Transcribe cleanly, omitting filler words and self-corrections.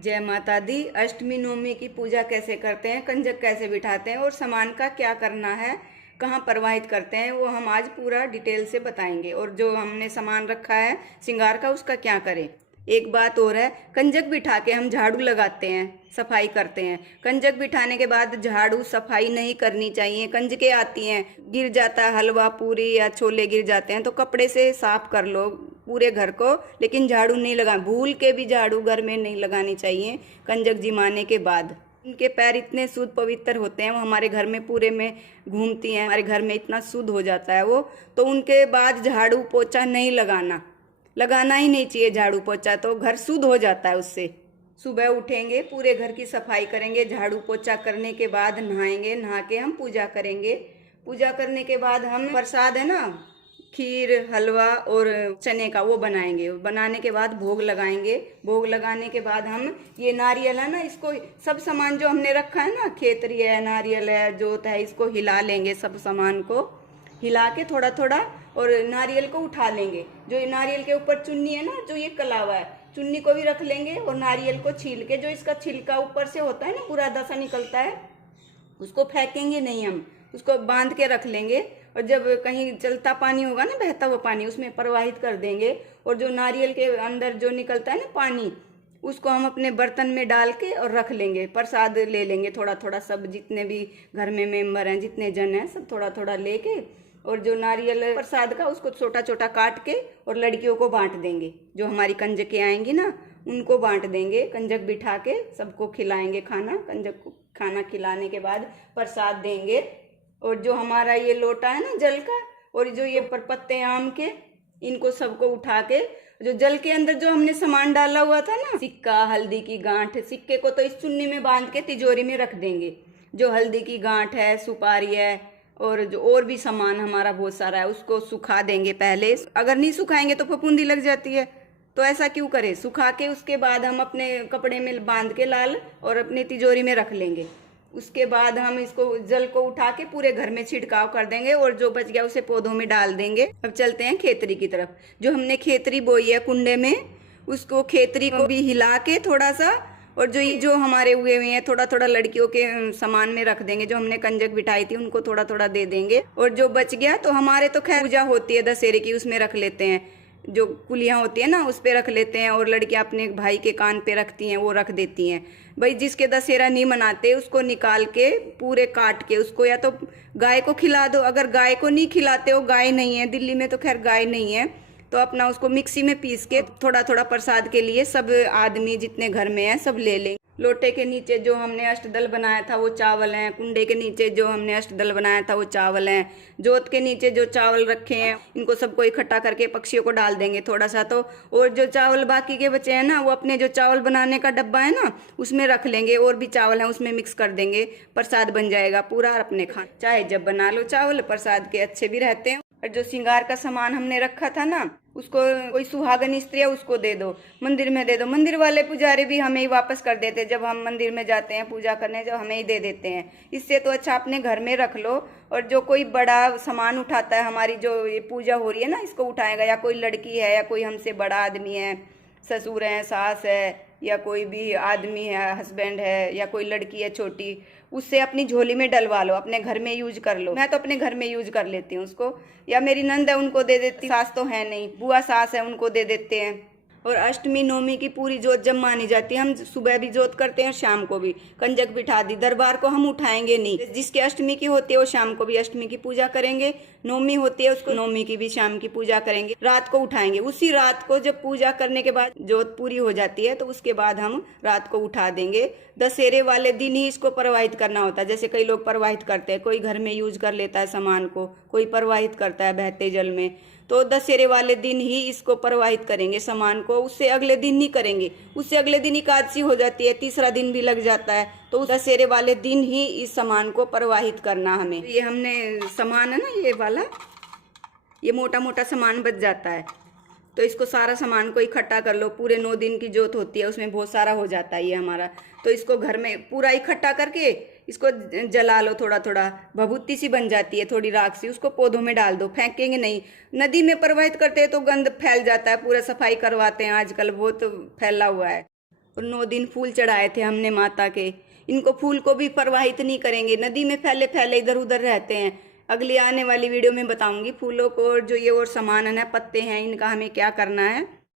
जय माता दी। अष्टमी नवमी की पूजा कैसे करते हैं, कंजक कैसे बिठाते हैं और सामान का क्या करना है, कहाँ प्रवाहित करते हैं, वो हम आज पूरा डिटेल से बताएंगे। और जो हमने सामान रखा है श्रृंगार का, उसका क्या करें। एक बात और है, कंजक बिठा के हम झाड़ू लगाते हैं, सफाई करते हैं। कंजक बिठाने के बाद झाड़ू सफाई नहीं करनी चाहिए। कंजकें आती हैं, गिर जाता है हलवा पूरी या छोले गिर जाते हैं, तो कपड़े से साफ कर लो पूरे घर को, लेकिन झाड़ू नहीं लगा, भूल के भी झाड़ू घर में नहीं लगानी चाहिए कंजक जिमाने के बाद। उनके पैर इतने शुद्ध पवित्र होते हैं, वो हमारे घर में पूरे में घूमती हैं, हमारे घर में इतना शुद्ध हो जाता है वो। तो उनके बाद झाड़ू पोछा नहीं लगाना ही नहीं चाहिए। झाड़ू पोछा तो घर शुद्ध हो जाता है उससे। सुबह उठेंगे, पूरे घर की सफाई करेंगे, झाड़ू पोछा करने के बाद नहाएंगे, नहा के हम पूजा करेंगे। पूजा करने के बाद हम प्रसाद है ना, खीर हलवा और चने का, वो बनाएंगे। बनाने के बाद भोग लगाएंगे। भोग लगाने के बाद हम ये नारियल है ना, इसको सब सामान जो हमने रखा है ना, खेतरी है, नारियल है, जोत है, इसको हिला लेंगे। सब सामान को हिला के थोड़ा थोड़ा, और नारियल को उठा लेंगे। जो नारियल के ऊपर चुन्नी है ना, जो ये कलावा है, चुन्नी को भी रख लेंगे। और नारियल को छील के, जो इसका छिलका ऊपर से होता है ना, पूरा दसा निकलता है, उसको फेंकेंगे नहीं, हम उसको बांध के रख लेंगे। और जब कहीं चलता पानी होगा ना, बहता हुआ पानी, उसमें प्रवाहित कर देंगे। और जो नारियल के अंदर जो निकलता है ना पानी, उसको हम अपने बर्तन में डाल के और रख लेंगे। प्रसाद ले लेंगे थोड़ा थोड़ा, सब जितने भी घर में मेंबर हैं, जितने जन हैं, सब थोड़ा थोड़ा लेके। और जो नारियल प्रसाद का, उसको छोटा छोटा काट के और लड़कियों को बांट देंगे। जो हमारी कंजकें आएंगी ना, उनको बांट देंगे। कंजक बिठा के सबको खिलाएंगे खाना। कंजक को खाना खिलाने के बाद प्रसाद देंगे। और जो हमारा ये लोटा है ना जल का, और जो ये पत्ते आम के, इनको सबको उठा के, जो जल के अंदर जो हमने सामान डाला हुआ था ना, सिक्का, हल्दी की गांठ, सिक्के को तो इस चुन्नी में बांध के तिजोरी में रख देंगे। जो हल्दी की गांठ है, सुपारी है, और जो और भी सामान हमारा बहुत सारा है, उसको सुखा देंगे पहले। अगर नहीं सुखाएंगे तो फफूंदी लग जाती है, तो ऐसा क्यों करें। सुखा के उसके बाद हम अपने कपड़े में बांध के लाल और अपनी तिजोरी में रख लेंगे। उसके बाद हम इसको जल को उठा के पूरे घर में छिड़काव कर देंगे, और जो बच गया उसे पौधों में डाल देंगे। अब चलते हैं खेतरी की तरफ। जो हमने खेतरी बोई है कुंडे में, उसको खेतरी को भी हिला के थोड़ा सा, और जो हमारे उगे हुए हैं थोड़ा थोड़ा लड़कियों के सामान में रख देंगे। जो हमने कंजक बिठाई थी उनको थोड़ा थोड़ा दे देंगे। और जो बच गया तो हमारे तो खैर पूजा होती है दशहरे की, उसमें रख लेते हैं। जो कुलियाँ होती है ना, उस पे रख लेते हैं। और लड़कियां अपने भाई के कान पे रखती हैं, वो रख देती हैं। भाई जिसके दशहरा नहीं मनाते, उसको निकाल के पूरे काट के उसको या तो गाय को खिला दो। अगर गाय को नहीं खिलाते हो, गाय नहीं है दिल्ली में, तो खैर गाय नहीं है, तो अपना उसको मिक्सी में पीस के थोड़ा थोड़ा प्रसाद के लिए सब आदमी जितने घर में है सब ले लें। लोटे के नीचे जो हमने अष्टदल बनाया था वो चावल हैं। कुंडे के नीचे जो हमने अष्टदल बनाया था वो चावल हैं। जोत के नीचे जो चावल रखे हैं, इनको सबको इकट्ठा करके पक्षियों को डाल देंगे थोड़ा सा तो। और जो चावल बाकी के बचे हैं ना, वो अपने जो चावल बनाने का डब्बा है ना, उसमें रख लेंगे। और भी चावल हैं उसमें मिक्स कर देंगे, प्रसाद बन जाएगा पूरा। अपने खा चाहे जब बना लो चावल, प्रसाद के अच्छे भी रहते हैं। और जो श्रृंगार का सामान हमने रखा था ना, उसको कोई सुहागन स्त्री है उसको दे दो, मंदिर में दे दो। मंदिर वाले पुजारी भी हमें ही वापस कर देते, जब हम मंदिर में जाते हैं पूजा करने, जब हमें ही दे देते हैं। इससे तो अच्छा अपने घर में रख लो। और जो कोई बड़ा सामान उठाता है, हमारी जो ये पूजा हो रही है ना, इसको उठाएगा, या कोई लड़की है या कोई हमसे बड़ा आदमी है, ससुर है, सास है, या कोई भी आदमी है, हस्बैंड है, या कोई लड़की है छोटी, उससे अपनी झोली में डलवा लो, अपने घर में यूज कर लो। मैं तो अपने घर में यूज कर लेती हूँ उसको, या मेरी नंद है उनको दे देती, सास तो है नहीं, बुआ सास है उनको दे देते हैं। और अष्टमी नवमी की पूरी जोत जब मानी जाती है, हम सुबह भी जोत करते हैं और शाम को भी। कंजक बिठा दी, दरबार को हम उठाएंगे नहीं। जिसके अष्टमी की होती है वो शाम को भी अष्टमी की पूजा करेंगे, नवमी होती है उसको नवमी की भी शाम की पूजा करेंगे, रात को उठाएंगे। उसी रात को जब पूजा करने के बाद जोत पूरी हो जाती है, तो उसके बाद हम रात को उठा देंगे। दशहरे वाले दिन ही इसको प्रवाहित करना होता है। जैसे कई लोग प्रवाहित करते हैं, कोई घर में यूज कर लेता है सामान को, कोई प्रवाहित करता है बहते जल में, तो दशहरे वाले दिन ही इसको प्रवाहित करेंगे सामान को। उससे अगले दिन नहीं करेंगे, उससे अगले दिन एकादशी हो जाती है, तीसरा दिन भी लग जाता है। तो उस दशहरे वाले दिन ही इस सामान को प्रवाहित करना हमें। ये हमने सामान है ना, ये वाला, ये मोटा मोटा सामान बच जाता है, तो इसको सारा सामान को इकट्ठा कर लो। पूरे 9 दिन की जोत होती है, उसमें बहुत सारा हो जाता है ये हमारा। तो इसको घर में पूरा इकट्ठा करके इसको जला लो, थोड़ा थोड़ा भभूति सी बन जाती है, थोड़ी राख सी, उसको पौधों में डाल दो, फेंकेंगे नहीं। नदी में प्रवाहित करते हैं तो गंद फैल जाता है, पूरा सफाई करवाते हैं, आजकल बहुत फैला हुआ है। और 9 दिन फूल चढ़ाए थे हमने माता के। इनको फूल को भी प्रवाहित नहीं करेंगे, नदी में फैले फैले इधर उधर रहते हैं। अगली आने वाली वीडियो में बताऊंगी फूलों को, जो ये और सामान है, पत्ते हैं, इनका हमें क्या करना है।